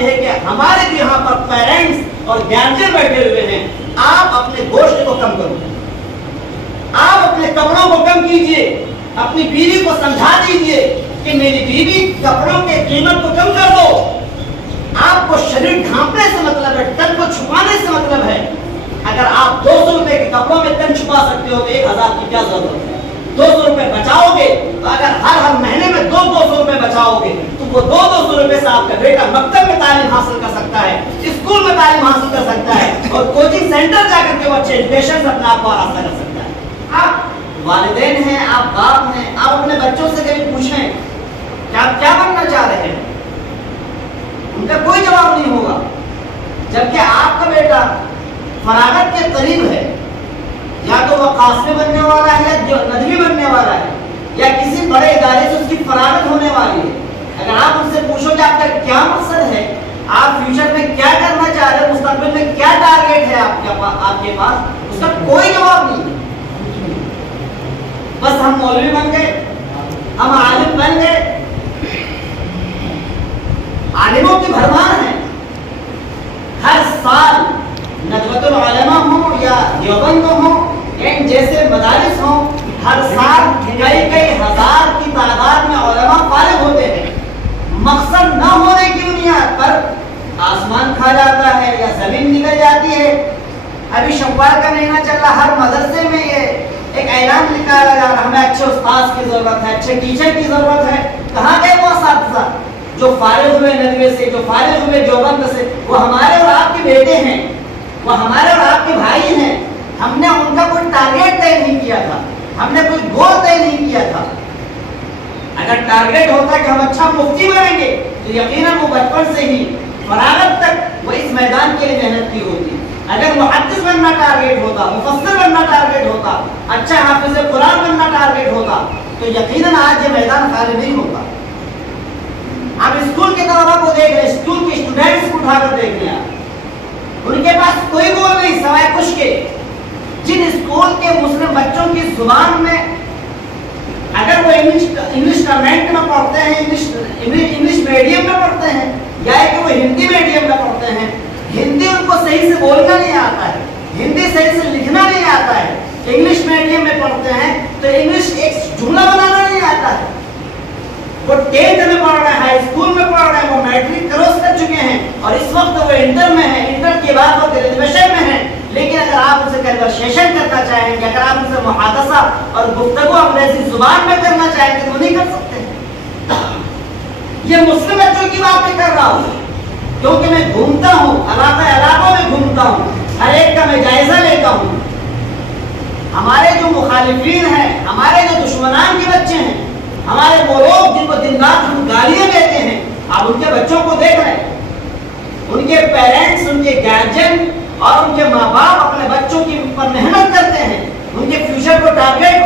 यह है कि हमारे भी यहाँ पर पेरेंट्स और गार्जियन बैठे हुए हैं, आप अपने गोश्त को कम करो, आप अपने कपड़ों को कम कीजिए, अपनी बीवी को समझा दीजिए कि मेरी बीवी कपड़ों के कीमत को कम कर दो। आपको शरीर ढांपने से मतलब है, तन को छुपाने से मतलब है। अगर आप 200 रुपए के कपड़ों में तन छुपा सकते हो तो 1000 की क्या जरूरत है? 200 रुपए बचाओगे तो अगर हर महीने में 200 रुपए बचाओगे तो वो 200 रुपए से आपका बेटा मकतब में तालीम हासिल कर सकता है, स्कूल में तालीम हासिल कर सकता है और कोचिंग सेंटर जाकर के वो अच्छे एजुकेशन से अपने आप को आरास्ता कर सकता है। आप वालिदैन हैं, आप बाप हैं, आप अपने बच्चों से कभी पूछें कि आप क्या बनना चाह रहे हैं, उनका कोई जवाब नहीं होगा। जबकि आपका बेटा फरागत के करीब है, या तो वह कास्मी बनने वाला है या नदवी बनने वाला है या किसी बड़े इदारे से उसकी फरागत होने वाली है। अगर आप उनसे पूछो कि आपका क्या मकसद है, आप फ्यूचर में क्या करना चाह रहे हैं, मुस्तकबिल में क्या टारगेट है आपके पास, उसका कोई जवाब नहीं। बस हम मौलवी बन गए, हम आलिम बन गए। आलिमों की भरमार है, हर साल नदवतुल उलमा हो या देवबंद हो या जैसे मदारिस हो, हर साल कई हजार की तादाद में उलमा फारिग होते हैं। मकसद न होने की बुनियाद पर आसमान खा जाता है या जमीन निकल जाती है। अभी शव्वाल का महीना चल रहा, हर मदरसे में ये एक ऐलान निकाला जा रहा, हमें अच्छे उस्ताद की जरूरत है, अच्छे टीचर की जरूरत है। कहाँ गए वो असातिज़ा जो फारिग हुए नदवे से, जो फारिग हुए देवबंद से? वो हमारे और आपके बेटे हैं, वो हमारे और आपके भाई हैं। हमने उनका कोई टारगेट तय नहीं किया था, हमने कोई गोल तय नहीं किया था। अगर टारगेट होता कि हम अच्छा मुफ्ती बनेंगे तो यकीनन वो बचपन से ही फरागत तक वो इस मैदान के लिए मेहनत की होती। अगर मुहद्दिस बनना टारगेट होता, मुफस्सिर बनना टारगेट होता, अच्छा हाफिज़ कुरान बनना टारगेट होता तो यकीनन आज ये मैदान खाली नहीं होता। आप स्कूल के तलबा को देख रहे, स्कूल के स्टूडेंट्स को उठाकर देख रहे हैं, उनके पास कोई गोल नहीं सवाए कुछ के। जिन स्कूल के मुस्लिम बच्चों की जुबान में अगर वो इंग्लिश कन्वेंट में पढ़ते हैं, इंग्लिश मीडियम में पढ़ते हैं या कि वो हिंदी मीडियम में पढ़ते हैं, हिंदी उनको सही से बोलना नहीं आता है, हिंदी सही से लिखना नहीं आता है। इंग्लिश मीडियम में पढ़ते हैं तो इंग्लिश एक जुमला बनाना नहीं आता है। वो 10th में पढ़ रहे हैं, हाई स्कूल में पढ़ रहे हैं, वो मैट्रिक क्रॉस कर चुके हैं और इस वक्त वो इंटर में है, इंटर के बाद वो ग्रेजुएशन में है। लेकिन अगर आप उनसे कन्वर्सेशन करना चाहेंगे, अगर आप उनसे मुहादसा और गुफ्तगू अंग्रेजी जुबान में करना चाहेंगे तो नहीं कर सकते। ये मुस्लिम बच्चों की बात नहीं कर रहा हूँ, क्योंकि मैं घूमता हूँ, इलाकों में घूमता हूँ, हर एक का मैं जायजा लेता हूँ। हमारे जो मुखालिफिन हैं, हमारे जो दुश्मनान के बच्चे हैं, हमारे वो लोग जिनको दिन रात हम गालियां देते हैं, आप उनके बच्चों को देख रहे हैं, उनके पेरेंट्स, उनके गार्जियन और उनके माँ बाप अपने बच्चों की ऊपर मेहनत करते हैं, उनके फ्यूचर को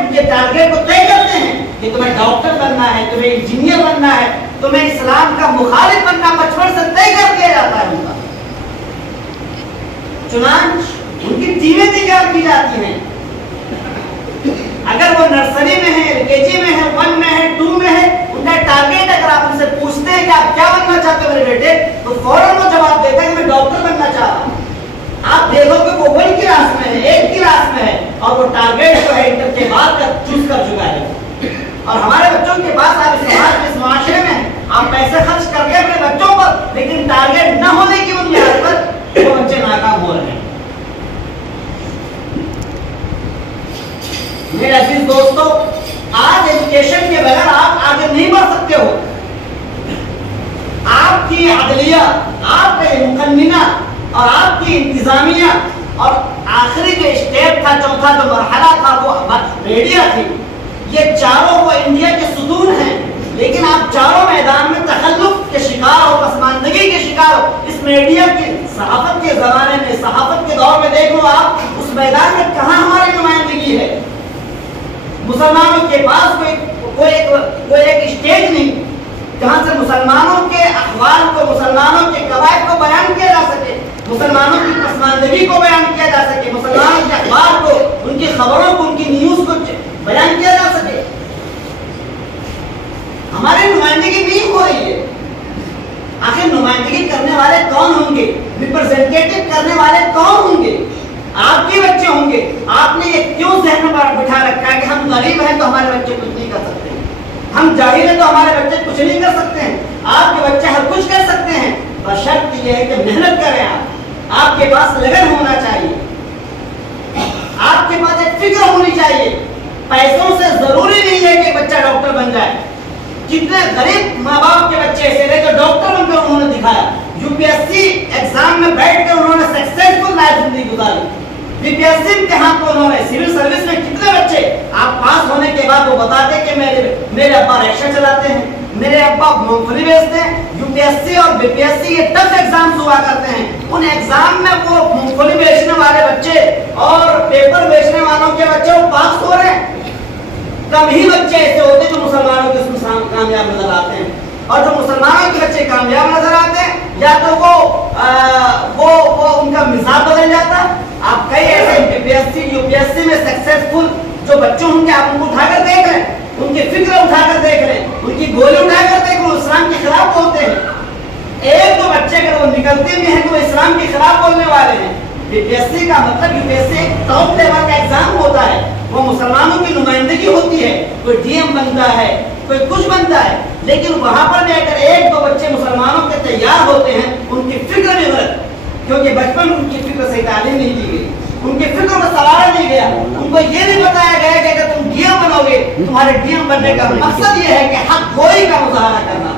उनके टारगेट को तय करते हैं कि तुम्हें डॉक्टर बनना है, तुम्हें इंजीनियर बनना है, तुम्हें इस्लाम का मुखालिफ बनना बचपन से तय कर दिया जाता है उनका। चुनांच उनकी टीमें तैयार की जाती हैं। अगर वो नर्सरी में है, एलकेजी में है, 1 में है, 2 में है, उनका टारगेट अगर आप उनसे पूछते हैं कि आप क्या बनना चाहते हो मेरे बेटे, तो फौरन वो जवाब देता है कि मैं डॉक्टर बनना चाह रहा हूँ। आप देखोगे वो 1 क्लास में है, 1 क्लास में है और वो टारगेट जो है इंटर के बाद का चूज कर चुका है। और हमारे बच्चों के पास आप इस माशरे में आप पैसे खर्च करके अपने बच्चों पर, लेकिन टारगेट न होने की बुनियाद पर वो बच्चे नाकाम हो रहे हैं। मेरे अजीज दोस्तों, आज एजुकेशन के बगैर आप आगे नहीं बढ़ सकते हो। आपकी अदलिया, आपका मुकन्निना और आपकी इंतजामिया और आखिरी जो स्टेप था, चौथा जो मरहला था वो मीडिया थी। ये चारों वो इंडिया के सुतून हैं, लेकिन आप चारों मैदान में तखल्लुफ के शिकार हो, पसमानदगी के शिकार हो। इस मीडिया की सहाफत के जमाने में, सहाफत के दौर में देख लो आप, उस मैदान में कहाँ हमारी नुमाइंदगी है। मुसलमानों के पास कोई एक स्टेज नहीं जहां से मुसलमानों के अखबार को, मुसलमानों के कवायद को बयान किया जा सके, मुसलमानों की पसमानदगी को बयान किया जा सके, मुसलमानों के अखबार को, उनकी खबरों को, उनकी न्यूज को बयान किया जा सके। हमारी नुमाइंदगी नहीं हो रही है। आखिर नुमाइंदगी करने वाले कौन होंगे, रिप्रेजेंटेटिव करने वाले कौन होंगे? आपके बच्चे होंगे। आपने ये क्यों जहन में बिठा रखा है कि हम गरीब हैं तो हमारे बच्चे कुछ नहीं कर सकते हैं, हम जाहिल हैं तो हमारे बच्चे कुछ नहीं कर सकते हैं? आपके बच्चे हर कुछ कर सकते हैं, बशर्त ये है कि मेहनत करें। आपके पास लगन होना चाहिए, आपके पास एक फिक्र होनी चाहिए। पैसों से जरूरी नहीं है कि बच्चा डॉक्टर बन जाए। कितने गरीब माँ बाप के बच्चे ऐसे थे जो डॉक्टर बनकर उन्होंने दिखाया। यूपीएससी एग्जाम में बैठकर उन्होंने सक्सेसफुल लाइफ जिंदगी गुजारी। बीपीएससी इम्तिहान को उन्होंने, सिविल सर्विस में कितने बच्चे आप पास होने के बाद वो बताते कि मेरे अब्बा रिक्शा चलाते हैं, मेरे अब्बा मूंगफली बेचते हैं। यूपीएससी और बीपीएससी ये टफ एग्जाम्स हुआ करते हैं। उन एग्जाम में वो मूंगफली बेचने वाले बच्चे और पेपर बेचने वालों के बच्चे वो पास हो रहे हैं। कम ही बच्चे ऐसे होते जो मुसलमानों के कामयाब नजर आते हैं, और जो मुसलमानों के बच्चे कामयाब नजर आते हैं या तो वो उनका मिजाज बदल जाता। आप कई ऐसे बीपीएससी यूपीएससी में सक्सेसफुल जो बच्चे होंगे, आप उनको उठाकर देख रहे हैं, उनकी फिक्र उठाकर देख रहे हैं, उनकी गोली उठाकर देख रहे हैं, इस्लाम के खिलाफ बोलते हैं। एक दो बच्चे अगर वो निकलते भी हैं तो इस्लाम के खिलाफ बोलने वाले हैं। बीपीएससी का मतलब यूपीएससी एक टॉप लेवल का एग्जाम होता है, वो मुसलमानों की नुमाइंदगी होती है। कोई डीएम बनता है, कोई कुछ बनता है, लेकिन वहां पर अगर एक दो बच्चे मुसलमानों के तैयार होते हैं, उनकी फिक्र भी गलत, क्योंकि बचपन उनकी फिक्र से तालीम नहीं दी गई, उनकी फिक्र को सवारा नहीं गया। उनको ये नहीं बताया गया कि अगर तुम डीएम बनोगे, तुम्हारे डीएम बनने का मकसद ये है कि हक गोई का मुजाहरा करना,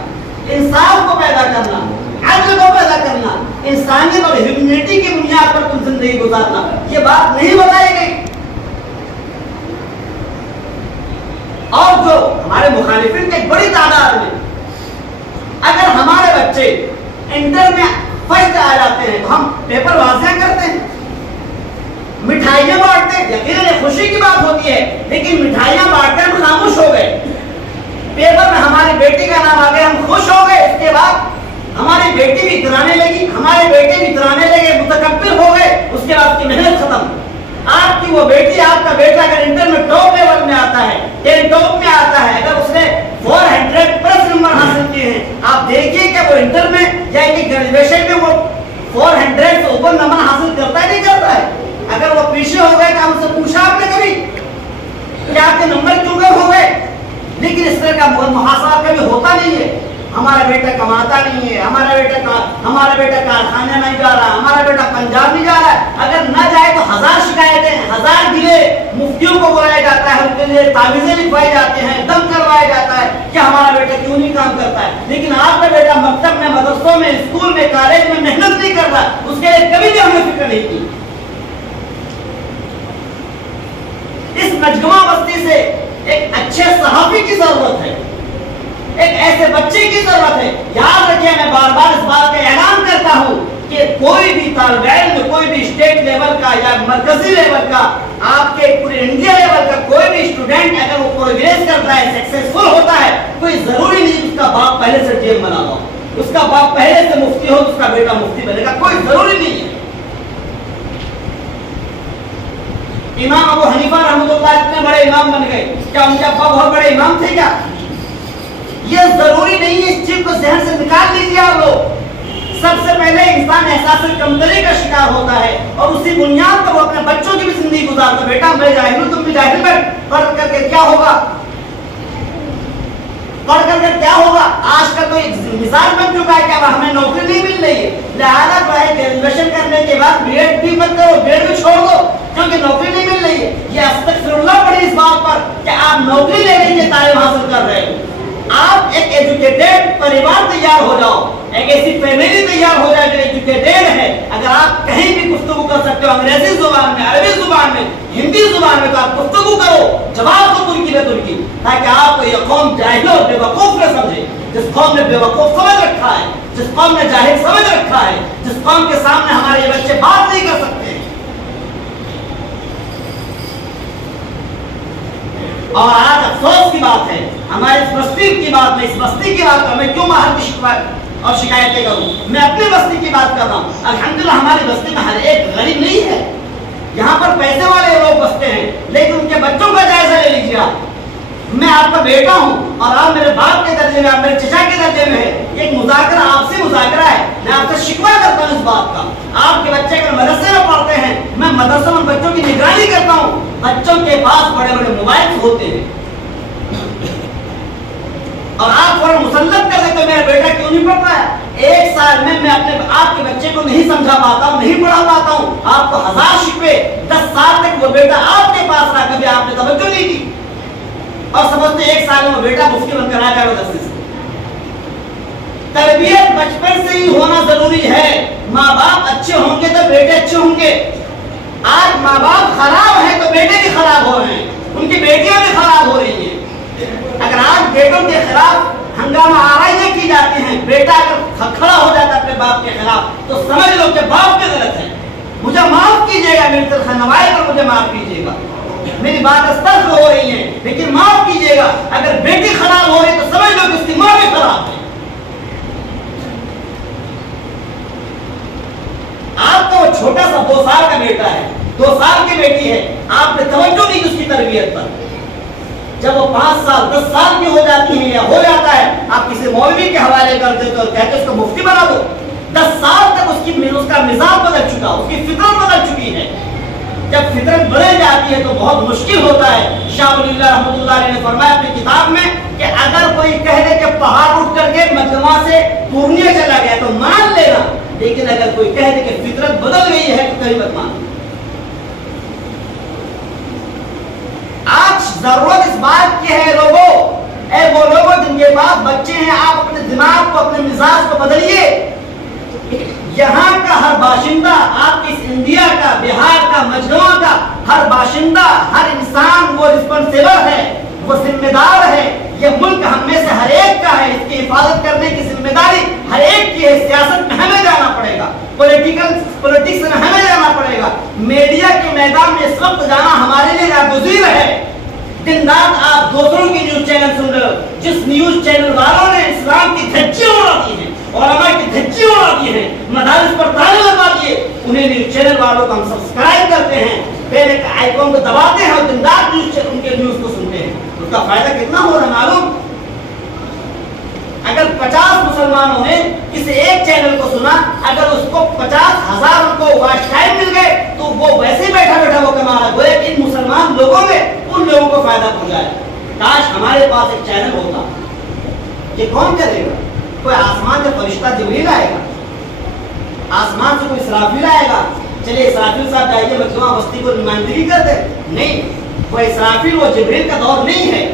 इंसाफ को पैदा करना, अदल को पैदा करना, इंसानियत और ह्यूमैनिटी की बुनियाद पर तुम जिंदगी गुजारना। ये बात नहीं बताई गई। और जो हमारे मुखालिफिन के बड़ी तादाद में, अगर हमारे बच्चे इंटर में फर्स्ट आ जाते हैं तो हम पेपर वाज़ेह करते हैं, मिठाइयां बांटते हैं। यकीनन खुशी की बात होती है, लेकिन मिठाइयां बांटकर हम खामोश हो गए। पेपर में हमारी बेटी का नाम आ गया, हम खुश हो गए। इसके बाद हमारी बेटी भी इतराने लगी, हमारे बेटे भी इतराने लगे, मुतकब्बिर हो गए। उसके बाद की मेहनत खत्म। आपकी वो बेटी, आपका बेटा अगर इंटर में टॉप लेवल में आता है, 10 टॉप में आता है, अगर उसने 400+ नंबर हासिल किए हैं, आप देखिए कि वो इंटर में या ग्रेजुएशन में वो 400 से ऊपर नंबर हासिल करता है नहीं करता है? अगर वो पीछे हो गए तो हमसे पूछा आपने कभी कि आपके नंबर क्यों कम हो गए? लेकिन इस तरह का मुहासबा कभी होता नहीं है। हमारा बेटा कमाता नहीं है, हमारा बेटा कारखाने नहीं जा रहा, हमारा बेटा पंजाब नहीं जा रहा है। अगर ना जाए तो 1000 शिकायतें, 1000 गिले मुफ्तियों को बुलाया जाता है, उनके लिए तावीज़ें लिखवाई जाती हैं, दम करवाया जाता है कि हमारा बेटा क्यों नहीं काम करता है। लेकिन आपका बेटा मकतब में, मदरसों में, स्कूल में, कॉलेज में मेहनत नहीं कर रहा, उसके लिए कभी भी हमने फिक्र नहीं की। इस मजगमा बस्ती से एक अच्छे सहाफी की जरूरत है, एक ऐसे बच्चे की जरूरत है। याद रखिए, मैं बार बार इस बात का ऐलान करता हूं कि कोई भी तालिब इल्म, कोई भी स्टेट लेवल का या मरकजी लेवल का, आपके पूरे इंडिया लेवल का कोई भी स्टूडेंट अगर वो प्रोग्रेस करता है, सक्सेसफुल होता है, कोई जरूरी नहीं उसका बाप पहले से डीएम बना हो, उसका बाप पहले से मुफ्ती हो, उसका बेटा मुफ्ती बनेगा, कोई जरूरी नहीं है। इमाम अबू हनीफा रहमतुल्लाह इतने बड़े इमाम बन गए, क्या उनके अब्बा बहुत बड़े इमाम थे क्या? ये जरूरी नहीं है। इस चीज को जहन से निकाल लीजिए आप लोग। सबसे पहले इंसान एहसास कमतरी का शिकार होता है और उसी बुनियाद पर वो अपने बच्चों की भी जिंदगी गुजारता है। बेटा मैं जाहिल हूं, तुम भी जाहिल बन, पढ़ करके क्या होगा? पढ़ करके क्या होगा? आज का तो एक मिसाल बन चुका है कि अब हमें नौकरी नहीं मिल रही है, लिहाजा जो है ग्रेजुएशन करने के बाद बीएड भी मत करो, बीएड भी छोड़ दो, क्योंकि नौकरी नहीं मिल रही है। ये अस्तगफिरुल्लाह पड़ी इस बात पर कि आप नौकरी लेने के तालीम हासिल कर रहे हो। आप एक एजुकेटेड परिवार तैयार हो जाओ, एक ऐसी फैमिली तैयार हो जाए जो एजुकेटेड है। अगर आप कहीं भी गुफ्तगू कर सकते हो, अंग्रेजी जुबान में, अरबी जुबान में, हिंदी जुबान में, तो आप गुफ्तगू करो, जवाब दो तुर्की में तुर्की, ताकि आपको ये कौम जाहिल और बेवकूफ न समझे। जिस कौम ने बेवकूफ समझ रखा है, जिस कौम ने जाहिल समझ रखा है, जिस कौम के सामने हमारे बच्चे बात नहीं कर सकते। और आज अफसोस की बात है, हमारी इस बस्ती की बात में, इस बस्ती की बात मैं क्यों बाहर की शिकायतें करूं? मैं अपनी बस्ती की बात कर रहा हूं। अल्हम्दुलिल्लाह हमारी बस्ती में हर एक गरीब नहीं है, यहाँ पर पैसे वाले लोग बसते हैं, लेकिन उनके बच्चों का जायजा ले लीजिए आप। मैं आपका बेटा हूं और आप मेरे बाप के दर्जे में, आप मेरे चचा के दर्जे में है। एक मुज़ाकरा आपसे मुज़ाकरा है। मैं आपसे शिकवा करता हूं इस बात का। आपके बच्चे अगर मदरसे में पढ़ते हैं, मैं मदरसे में बच्चों की निगरानी करता हूं। बच्चों के पास बड़े बड़े मोबाइल होते हैं और आप फौरन मुसल्लत कर देते हो मेरा बेटा क्यों नहीं पढ़ पाया। 1 साल में मैं अपने आपके बच्चे को नहीं समझा पाता हूं, नहीं पढ़ा पाता हूं। आपको 1000 शिकवे, 10 साल तक वो बेटा आपके पास रहा, कभी आपने तवज्जो नहीं की और समझते 1 साल में वो बेटा मुफ्ती बनकर आ जाएगा मदरसे से। तरबियत बचपन से ही होना जरूरी है। माँ बाप अच्छे होंगे तो बेटे अच्छे होंगे। आज माँ बाप खराब है तो बेटे भी खराब हो रहे हैं, उनकी बेटियां भी खराब हो रही हैं। अगर आज बेटों के खिलाफ हंगामा आराइयां की जाती हैं, बेटा अगर खड़ा हो जाता है अपने बाप के खिलाफ, तो समझ लो कि बाप भी गलत है। मुझे माफ कीजिएगा, मेरी तरफ नवाई पर मुझे माफ कीजिएगा, मेरी बात स्पष्ट हो रही है, लेकिन माफ कीजिएगा। अगर बेटी खराब हो रही तो समझ लो कि उसकी मां भी खराब है। आपका वो छोटा सा 2 साल का बेटा है, 2 साल की बेटी है, आपने तवज्जो नहीं की उसकी तरबियत पर। जब वो 5 साल 10 साल की हो जाती है या हो जाता है, आप किसी मौलवी के हवाले कर देते हो, कहते उसको मुफ्ती बना दो। 10 साल तक उसका मिजाज बदल चुका, उसकी फितरत बदल चुकी है। जब फितरत बदल जाती है तो बहुत मुश्किल होता है। शाह वलीउल्लाह रहमतुल्लाह अलैह ने फरमाया अपनी किताब में कि अगर कोई कह दे कि पहाड़ उठ करके मजमा से पूर्णिया चला गया तो मान लेना, लेकिन अगर कोई कह दे कि फितरत बदल गई है तो कहीं मत मान। आज जरूरत इस बात की है लोगों, वो लोगों जिनके पास बच्चे हैं, आप अपने दिमाग को, अपने मिजाज को बदलिए। यहाँ का हर बाशिंदा, आपके इस इंडिया का, बिहार का, मजनू का हर बाशिंदा, हर इंसान वो रिस्पॉन्सिबल है, वो जिम्मेदार है। ये मुल्क हम में से हर एक का है, इसकी हिफाजत करने की जिम्मेदारी हर एक की है। सियासत में हमें जाना पड़ेगा, पॉलिटिक्स में हमें जाना पड़ेगा, मीडिया के मैदान में इस वक्त जाना हमारे लिए नागुज़ीर है। दिन रात आप दूसरों की न्यूज चैनल सुन रहे हो, जिस न्यूज चैनल वालों ने इस्लाम की धज्जियां उड़ा दी हैं, उलमा की धज्जियां उड़ा दी हैं, मदारिस पर ताले लगा दिए, उन्हें न्यूज चैनल वालों को हम सब्सक्राइब करते हैं, पहले आइकॉन को दबाते हैं और दिन रात उनके न्यूज को सुनते हैं। उसका फायदा कितना हो रहा मालूम? अगर 50 मुसलमानों ने किसी एक चैनल को सुना, अगर उसको 50,000 को वॉच टाइम मिल गए तो वो वैसे बैठा बैठा वो कमा रहा है। इन मुसलमान लोगों में उन लोगों को फायदा पहुंचाए। काश हमारे पास एक चैनल होता। ये कौन करेगा? कोई आसमान से फरिश्ता जिब्रील आएगा, आसमान से कोई इसराफील आएगा, चलिए इसराफील साहब जाइए मजमा बस्ती को नुमाइंदगी कर दे? नहीं, वो इसराफील वो जिब्रील का दौर नहीं है।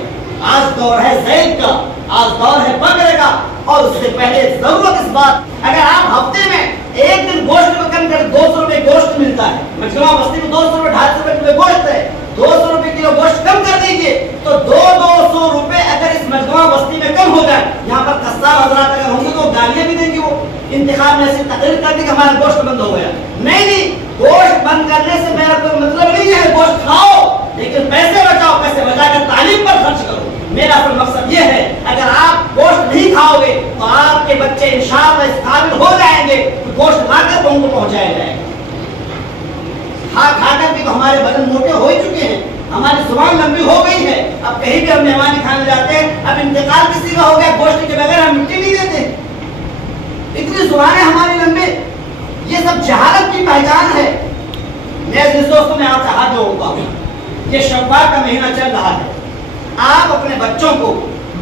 आज दौर है ज़ैद का, आज दौर है बकरे का। और उससे पहले जरूरत इस बात, अगर आप हफ्ते में एक दिन गोश्त को कम कर 200 रुपए गोश्त मिलता है, मजमा बस्ती में 200 रुपए 250 रुपए किलो गोश्त है, 200 रुपए किलो गोश्त कम कर दीजिए तो 200 रुपए अगर इस मजमा बस्ती में कम हो जाए, यहाँ पर कस्साब हजरात अगर होंगे तो गालियां भी देंगे, वो इंतखाब में ऐसी तकरीर कर दी कि हमारा गोश्त बंद हो गया। नहीं, गोश्त बंद करने से मेरा कोई मतलब नहीं है। गोश्त खाओ लेकिन पैसे बचाओ, पैसे बचाकर तालीम पर खर्च करो। मेरा तो मकसद ये है, अगर आप गोश्त नहीं खाओगे तो आपके बच्चे इंशाअल्लाह इस काबिल हो जाएंगे तो गोश्त लाकर उनको पहुंचाया जाएगा। खा करके तो हमारे बदन मोटे हो ही चुके हैं, हमारी जुबान लंबी हो गई है। अब कहीं भी हम मेहमानी खाने जाते हैं, अब इंतकाल किसी का हो गया, गोश्त के बगैर हम मिट्टी नहीं देते। इतनी जुबानें हमारी लंबी, ये सब जहालत की पहचान है। मैं जिस दोस्तों में आपसे हाथ जोड़ूंगा, ये शव्वाल का महीना चल रहा है, आप अपने बच्चों को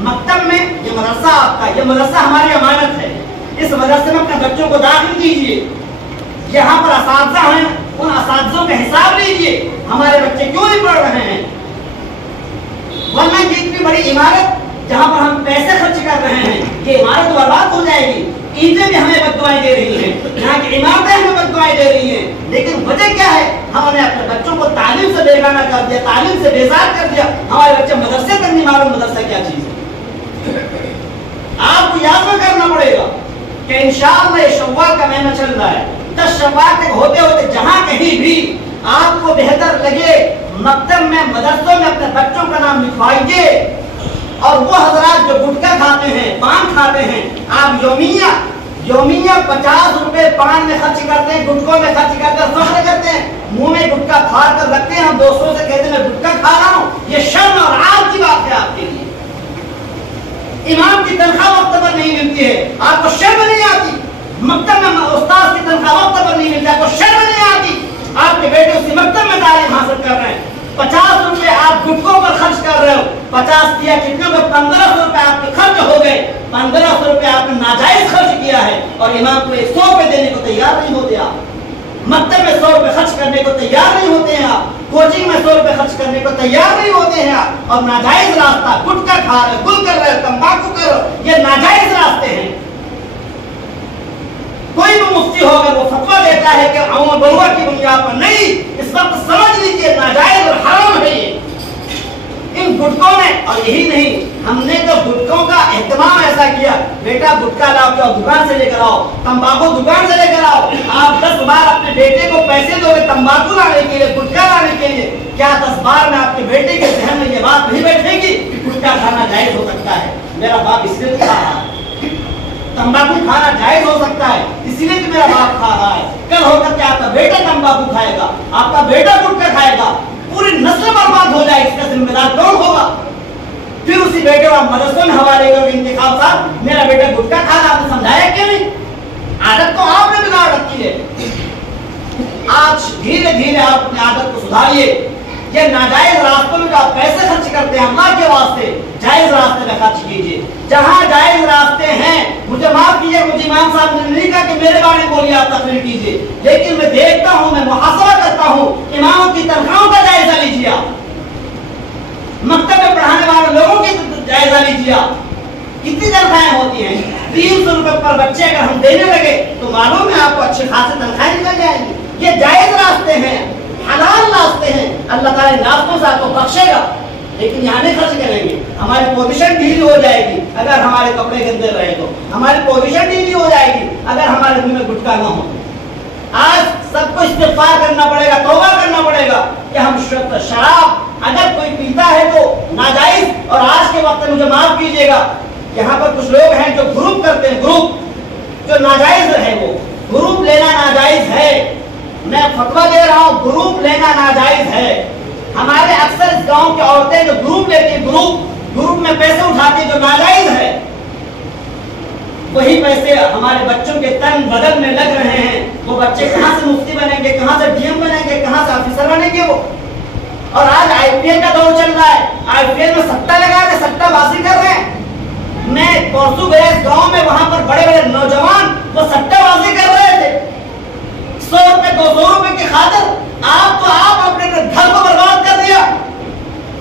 मकतब में, ये मदरसा आपका, ये मदरसा हमारी अमानत है, इस मदरसे में अपने बच्चों को दाखिल कीजिए। यहाँ पर असातिज़ा हैं, उन असातिज़ों का हिसाब लीजिए, हमारे बच्चे क्यों नहीं पढ़ रहे हैं। वरना ये इतनी बड़ी इमारत जहाँ पर हम पैसे खर्च कर रहे हैं, ये इमारत बर्बाद हो जाएगी। ईंटें भी हमें बददुआएं दे रही हैं, यहाँ की इमारतें हमें बददुआएं दे रही हैं, लेकिन वजह क्या है? हमने अपने बच्चों को तालीम से बेगाना कर दिया, तालीम से बेजार कर दिया। हमारे बच्चे मदरसे तक नहीं मालूम मदरसा क्या चीज है। आपको याद करना पड़ेगा कि इंशाअल्लाह ये शव्वाल का महीना चल रहा है, 10 शव्वाल तक होते होते जहां कहीं भी आपको बेहतर लगे मकतब में, मदरसों में अपने बच्चों का नाम लिखवाइए। और वो हजरात जो गुटखा खाते हैं, पान खाते हैं, आप योमिया 50 रुपए पान में खर्च करते हैं, गुटखों में खर्च करते हैं, फख्र करते हैं, मुंह में गुटखा फाड़ कर रखते हैं, हम दोस्तों से कहते हैं मैं गुटखा खा रहा हूं। ये शर्म और आब की बात है आपके लिए। इमाम की तनख्वाह वक्त पर नहीं मिलती है, आपको शर्म नहीं आती। मकतब में उस्ताद की तनख्वाह वक्त पर नहीं मिलती, आपको शर्म नहीं आती। आपके बेटे उसी मकतब में तालीम हासिल कर रहे हैं, 50 रुपए आप गुटखों पर खर्च कर रहे हो। 50 दिया कितने में 1500 रुपए आपके खर्च हो गए। 1500 रुपए आपने नाजायज खर्च किया है और इमाम को 100 रुपए देने को तैयार नहीं होते आप। मकतब में 100 रुपए खर्च करने को तैयार नहीं होते हैं आप। कोचिंग में 100 रुपए खर्च करने को तैयार नहीं होते हैं आप। और नाजायज रास्ता, गुटखा खा रहे, गुल कर रहे, तंबाकू कर रहे, ये नाजायज रास्ते हैं। कोई भी मुफ्ती होगा वो फतवा देता है कि अमल बलवा की बुनियाद पर नहीं, इस वक्त समझ लीजिए नाजायज और हराम है ये। इन गुटकों ने, और यही नहीं, हमने तो गुटकों का एहतमाम ऐसा किया, बेटा गुटखा लाओ, क्या दुकान से लेकर आओ, तंबाकू दुकान से लेकर आओ। आप 10 बार अपने बेटे को पैसे दोगे तंबाकू लाने के लिए, गुटखा लाने के लिए, क्या 10 बार में आपके बेटे के जहन में ये बात नहीं बैठेगी कि गुटखा खाना जायज हो सकता है? मेरा बाप इसलिए खा रहा है, तंबाकू खाना जायज हो सकता है इसलिए कि मेरा बाप खा रहा है। कल होकर के आपका बेटा तंबाकू खाएगा, आपका बेटा गुटखा खाएगा, पूरी नस्ल बर्बाद हो जाएगी। इसका जिम्मेदार कौन होगा? फिर उसी बेटे को आप मदरसे में हवाले करोगे, इंतखाब साहब मेरा बेटा गुटखा खा रहा, आपने समझाया क्यों नहीं? आदत तो आपने बिगाड़ रखी है। आज धीरे धीरे आप अपनी आदत को सुधारिए। ये नाजायज रास्तों में जो आप पैसे खर्च करते हैं, अल्लाह के वास्ते जायज रास्ते में खर्च कीजिए। जहां जायज रास्ते हैं, मुझे माफ कीजिए, मुझे इमाम साहब ने नहीं कहा कि मेरे बारे में बोलिए, आप तकरीर कीजिए, लेकिन मैं देखता हूं, मैं मुहासबा करता हूं, इमामों की तनख्वाहों का जायजा लीजिए आप, मकतब में पढ़ाने वाले लोगों की जायजा लीजिए आप, कितनी तनख्वाहें होती हैं। 300 रुपए पर बच्चे अगर हम देने लगे तो मालूम है आपको अच्छी खासी तनख्वाहें निकल जाएंगी। ये जायज रास्ते हैं, हलाल रास्ते हैं, अल्लाह ताला इन रास्तों से आपको बख्शेगा। लेकिन यहाँ नहीं खर्च करेंगे, हमारी पोजीशन ढीली हो जाएगी अगर हमारे कपड़े गंदे रहे तो, हमारी पोजीशन ढीली हो जाएगी अगर हमारे मुंह में गुटखा न हो। आज सबको इस्तिग़फ़ार करना पड़ेगा, तौबा करना पड़ेगा कि हम शराब अगर कोई पीता है तो नाजायज। और आज के वक्त में मुझे माफ कीजिएगा, यहाँ पर कुछ लोग हैं जो ग्रुप करते हैं, ग्रुप जो नाजायज है, वो ग्रुप लेना नाजायज है। मैं फतवा दे रहा हूँ, ग्रुप लेना नाजायज है। हमारे अक्सर इस गांव की औरतें जो ग्रुप लेती हैं, ग्रुप में पैसे उठाती हैं जो नाजायज है, वही पैसे हमारे बच्चों के तन बदन में लग रहे हैं। वो बच्चे कहां से मुफ्ती बनेंगे, कहां से डीएम बनेंगे, कहां से ऑफिसर बनेंगे वो। और आज आईपीएल का दौर चल रहा है, आईपीएल में सट्टा लगा रहे, सट्टाबाजी कर रहे हैं। मैं परसों गया इस गांव में, वहां पर बड़े बड़े नौजवान वो सट्टाबाजी कर रहे थे, 100 रुपए 200 रुपए की खातिर। आप अपने घर को बर्बाद कर दिया।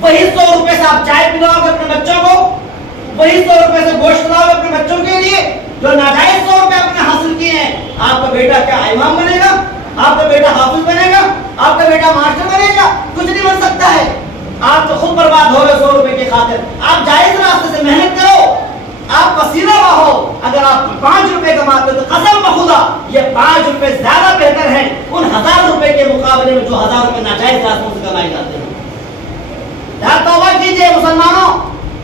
वही 100 रुपए से आप चाय पिलाओगे अपने बच्चों को, वही 100 रुपए से गोश्त लाओगे अपने बच्चों के लिए, जो नाजायज 100 रुपए आपने हासिल किए हैं। आपका बेटा क्या इमाम बनेगा? आपका बेटा हाफिज बनेगा? आपका बेटा मास्टर बनेगा? कुछ नहीं बन सकता है। आप तो खुद बर्बाद हो रहे 100 रुपए की खातिर। आप जायज रास्ते से मेहनत करो, आप पसीना बहाओ। अगर आप 5 रुपए कमाते हो तो कसम बखुदा ये 5 रुपए ज्यादा बेहतर हैं उन 1000 रुपए के मुकाबले में जो 1000 रुपए नाजायज रास्तों से कमाए जाते हैं। तौबा कीजिए मुसलमानों,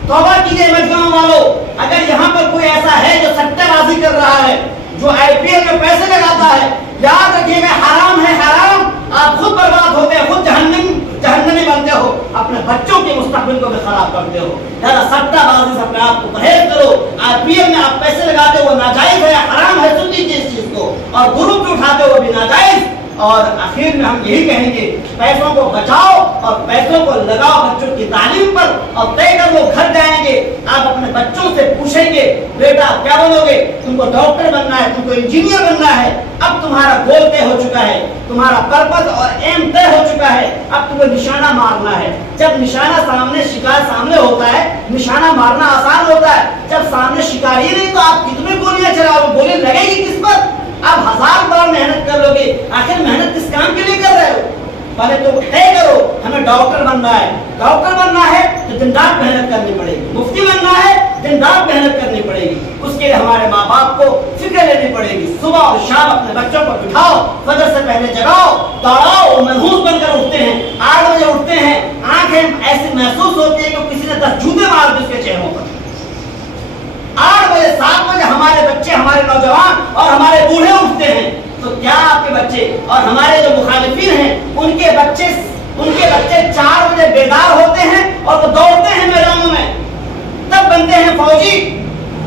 तौबा कीजिए मजगांव वालों। अगर यहाँ पर कोई ऐसा है जो सट्टेबाजी कर रहा है, जो आईपीएल में पैसे लगाता है, याद रखिएगा हराम है हराम। आप खुद बर्बाद होते हैं, खुद जहन्नमी बनते हो, अपने बच्चों के मुस्तकबिल को भी खराब करते हो। यार सट्टाबाजी से अपने आप को परहेज करो। आईपीएल में आप पैसे लगाते हो वो नाजायज है, हराम है, सुन लीजिए इस चीज को। और ग्रुप उठाते हो वो भी नाजायज। और आखिर में हम यही कहेंगे, पैसों को बचाओ और पैसों को लगाओ बच्चों की तालीम पर। और तय कर वो घर जाएंगे, आप अपने बच्चों से पूछेंगे बेटा क्या बनोगे, तुमको डॉक्टर बनना है, तुमको इंजीनियर बनना है। अब तुम्हारा गोल तय हो चुका है, तुम्हारा पर्पस और एम तय हो चुका है। अब तुम्हें निशाना मारना है। जब निशाना सामने, शिकार सामने होता है, निशाना मारना आसान होता है। जब सामने शिकार ही नहीं तो आप कितने गोलियां चलाओगे, गोली लगेगी किस पर? आप 1000 बार मेहनत कर लोगे, आखिर मेहनत किस काम के लिए कर रहे हो? पहले तो तय करो हमें डॉक्टर बनना है। डॉक्टर बनना है तो दिन रात मेहनत करनी पड़ेगी। मुफ्ती बनना है दिन रात मेहनत करनी पड़ेगी। उसके लिए हमारे माँ बाप को फिक्र लेनी पड़ेगी। सुबह और शाम अपने बच्चों को बिठाओ, फजर से पहले जगाओ, दौड़ाओ, मनहूस बनकर उठते हैं, 8 बजे उठते हैं, आंखें ऐसी महसूस होती है कि किसी ने 10 जूते मार दिए उसके चेहरों पर। 8 बजे 7 बजे हमारे बच्चे, हमारे नौजवान और हमारे बूढ़े उठते हैं। बच्चे और हमारे जो मुखालिफिन हैं उनके बच्चे 4 बजे बेदार होते हैं और वो दौड़ते हैं मैदानों में, तब बनते हैं फौजी,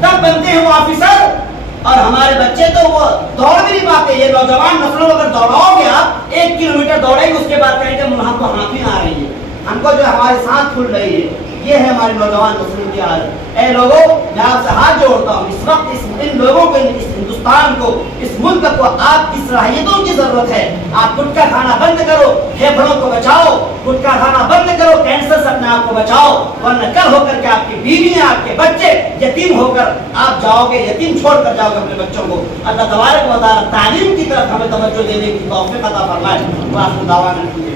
तब बनते हैं वो ऑफिसर। और हमारे बच्चे तो वो दौड़ भी नहीं पाते। ये नौजवान नस्लों अगर दौड़ाओगे आप 1 किलोमीटर दौड़ेंगे, उसके बाद कहेंगे हमको हाथी आ रही है, हमको जो हमारी सांस फूल रही है। ये है हमारे नौजवान नस्लों की हालत। ऐ लोगों, मैं आपसे हाथ जोड़ता हूँ, इस वक्त इन लोगों को, इस हिंदुस्तान को, इस मुल्क को आपकी सलाहियतों की जरूरत है। आप गुटखा खाना बंद करो, फेफड़ों को बचाओ, गुटखा खाना बंद करो, कैंसर से अपने आप को बचाओ, वरना कल होकर के आपकी बीवी, आपके बच्चे यतीम होकर आप जाओगे, यतीम छोड़कर जाओगे अपने बच्चों को। अल्लाह तबारक व तआला तालीम की तरफ हमें तवज्जो देने की तौफीक अता फरमाए।